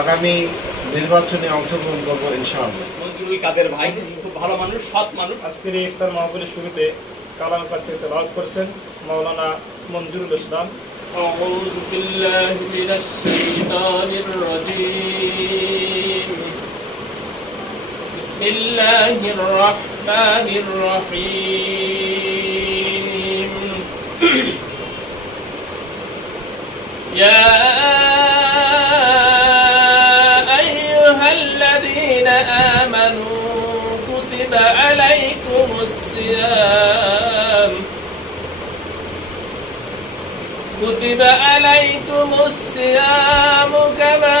আগামী নির্বাচনে অংশগ্রহণ করবো ইনশাআল্লাহ। মঞ্জুরুল কাদের ভাই খুব ভালো মানুষ, সৎ মানুষ। আজকের এই ইফতার মাহফিলের শুরুতে কালাম পাক থেকে তেলাওয়াত করছেন মাওলানা মঞ্জুরুল ইসলাম। আউযু বিল্লাহি মিনাশ শাইতানির রাজীম। বিসমিল্লাহির রাহমানির রহিম। ইয়া আইয়ুহাল্লাযীনা আমানু কুতিবা আলাইকুমুস সিয়াম كتب عليكم الصيام كما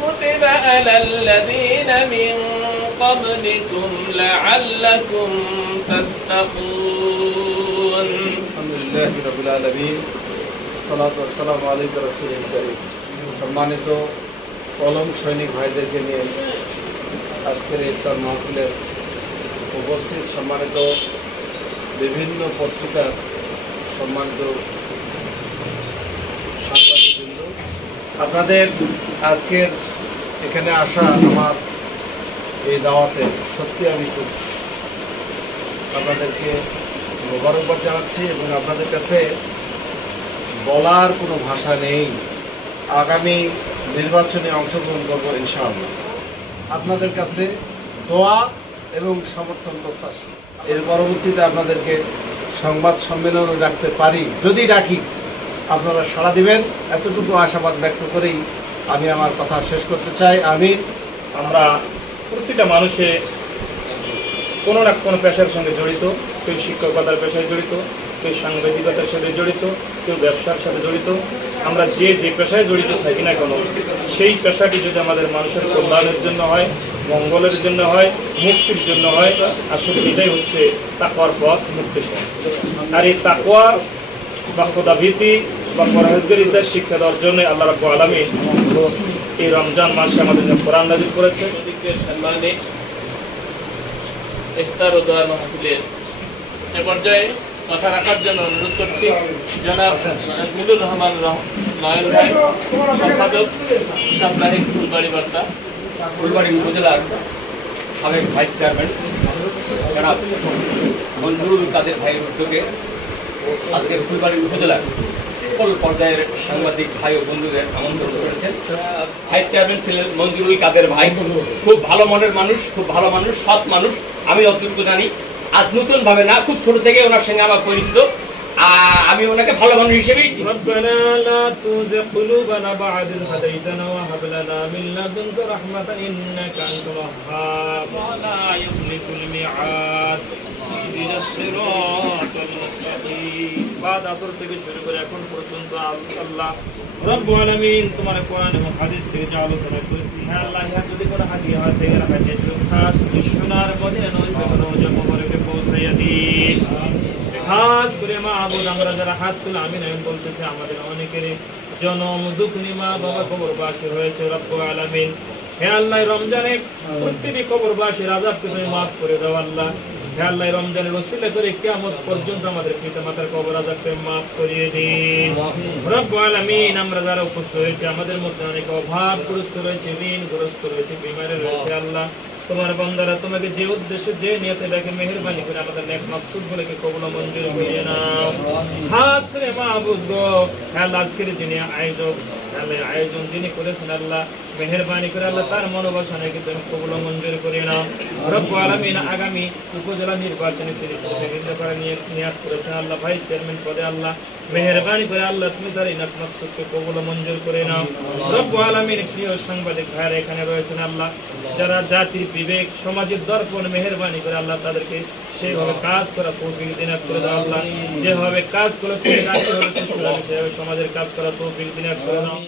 كتب على الذين من قبلكم لعلكم تتقون আলহামদুলিল্লাহি রাব্বিল আলামিন, সালাতু ওয়াসসালামু আলাইকা রাসূলিল কারীম। সম্মানিত কলম সৈনিক ভাইদেরকে নিয়ে আজকের ইফতার মাহফিলে উপস্থিত সম্মানিত বিভিন্ন পত্রিকার সম্মানিত সাংবাদিকবৃন্দ, আপনাদের আজকের এখানে আসা আমার এই দাওয়াতে সত্যি আমি খুব আপনাদেরকে মোবারকবাদ জানাচ্ছি এবং আপনাদের কাছে বলার কোনো ভাষা নেই। আগামী নির্বাচনে অংশগ্রহণ করবো ইনশাআল্লাহ। আপনাদের কাছে দোয়া এবং সমর্থন প্রত্যাশা। এর পরবর্তীতে আপনাদেরকে সংবাদ সম্মেলনও রাখতে পারি, যদি ডাকি আপনারা সাড়া দিবেন, এতটুকু আশাবাদ ব্যক্ত করেই আমি আমার কথা শেষ করতে চাই। আমি আমরা প্রতিটা মানুষে কোনো না কোনো পেশার সঙ্গে জড়িত। কেউ শিক্ষকতার পেশায় জড়িত, কেউ সাংবাদিকতার সাথে জড়িত, কেউ ব্যবসার সাথে জড়িত। আমরা যে পেশায় জড়িত থাকি না কেন, সেই পেশাটি যদি আমাদের মানুষের কল্যাণের জন্য হয়, মঙ্গলের জন্য হয়, মুক্তির জন্য হয়, আসলে এটাই হচ্ছে তাকওয়ার পথ, মুক্তির পথ। আর এই তাকওয়া বা খোদাভীতি বা পরহেজগারিতার শিক্ষা দেওয়ার জন্য আল্লাহ রাব্বুল আলামিন এই রমজান মাসে আমাদের কোরআন নাযিল করেছে। সম্মানে ইফতার ও দোয়ার মাহফিলের এ পর্যায়ে কথা রাখার জন্য অনুরোধ করছি জনাব নাজমুলুর রহমান নয়ন ভাই, সম্পাদক সাপ্তাহিক ফুলবাড়ি বার্তা, ফুলবাড়ি উপজেলার সাবেক ভাইস চেয়ারম্যান জনাব মঞ্জুরুল কাদের ভাইয়ের উদ্যোগে আজকে ফুলবাড়ি উপজেলার সকল পর্যায়ের সাংবাদিক ভাই ও বন্ধুদের আমন্ত্রণ করেছেন। ভাইস চেয়ারম্যান ছিলেন মঞ্জুরুল কাদের ভাই, খুব ভালো মনের মানুষ, খুব ভালো মানুষ, সৎ মানুষ। আমি যতটুকু জানি, আজ নতুন ভাবে না, খুব ছোট থেকে ওনার সঙ্গে আমার পরিচিত। আমি ওনাকে ভালো মানুষ হিসেবেই চিনি। রব্বানা লা তুযিগ কুলুবানা বা'দা ইয হাদাইতানা ওয়া হাব লানা মিন লাদুনকা রাহমাতান ইন্নাকা আনতাল ওয়াহ্হাব ওয়া লা ইখলিফুল মিআদ ইহদিনাস সিরাতাল মুস্তাকিম। বাদ আসর থেকে শুরু করে এখন পর্যন্ত আল্লাহ রব্বুল আলামিন তোমার কোরআন এবং হাদিস থেকে যা আলোচনা করেছি, হ্যাঁ আল্লাহ, ইহা যদি কোনো হাদিয়া হয় থেকে রাখা যায়, খাস সোনার মদিনা নয় রওজা মুবারকে পৌঁছাইয়া দিন। খাস করে মা আবুদ আমরা যারা হাত তুলে আমিন আমিন বলতেছে, আমাদের অনেকের জনম দুঃখী মা বাবা কবরবাসী হয়েছে। রব্বুল আলামিন, হে আল্লাহ, রমজানে প্রতিটি কবরবাসীর আযাবকে তুমি মাফ করে দাও আল্লাহ। হে আল্লাহ, রমজানের ওসিলা করে কিয়ামত পর্যন্ত আমাদের পিতামাতার কবর আযাবকে মাফ করিয়ে দিন। রব্বুল আলামিন, আমরা যারা উপস্থিত হয়েছে, আমাদের মধ্যে অনেক অভাবগ্রস্ত রয়েছে, ঋণগ্রস্ত রয়েছে, বিমারে রয়েছে আল্লাহ। তোমার বান্দারা তোমাকে যে উদ্দেশ্যে যে নিয়তে ডাকে, মেহেরবানি করে আমাদের নেক মাকসুদ গুলোকে কবুল মঞ্জুর করিয়ে নাও। খাস করে মাহবুব গো, আল্লাহ, আজকের যিনি আয়োজক, আল্লাহ আয়োজন যিনি করেছেন আল্লাহ, মেহেরবানি করে আল্লাহ তার মনোবাসনাকে তুমি কবুল মঞ্জুর করিয়ে নাও। রব্বুল আলামিন, আগামী উপজেলা নির্বাচনে তিনি প্রতিদ্বন্দ্বিতা করে নিয়াত করেছেন আল্লাহ, ভাইস চেয়ারম্যান পদে আল্লাহ, মেহেরবানি করে আল্লাহ তুমি তার নেক মাকসুদকে কবুল মঞ্জুর করে নাও। রব্বুল আলামিন, প্রিয় সাংবাদিক ভাইরা এখানে রয়েছেন আল্লাহ, যারা জাতির বিবেক, সমাজের দর্পণ, মেহেরবানি করে আল্লাহ তাদেরকে সেইভাবে কাজ করা তৌফিক দিন করে দাও আল্লাহ। যেভাবে কাজ করে তুমি রাজি হবে, সেভাবে সমাজের কাজ করা তৌফিক দিন করে দাও।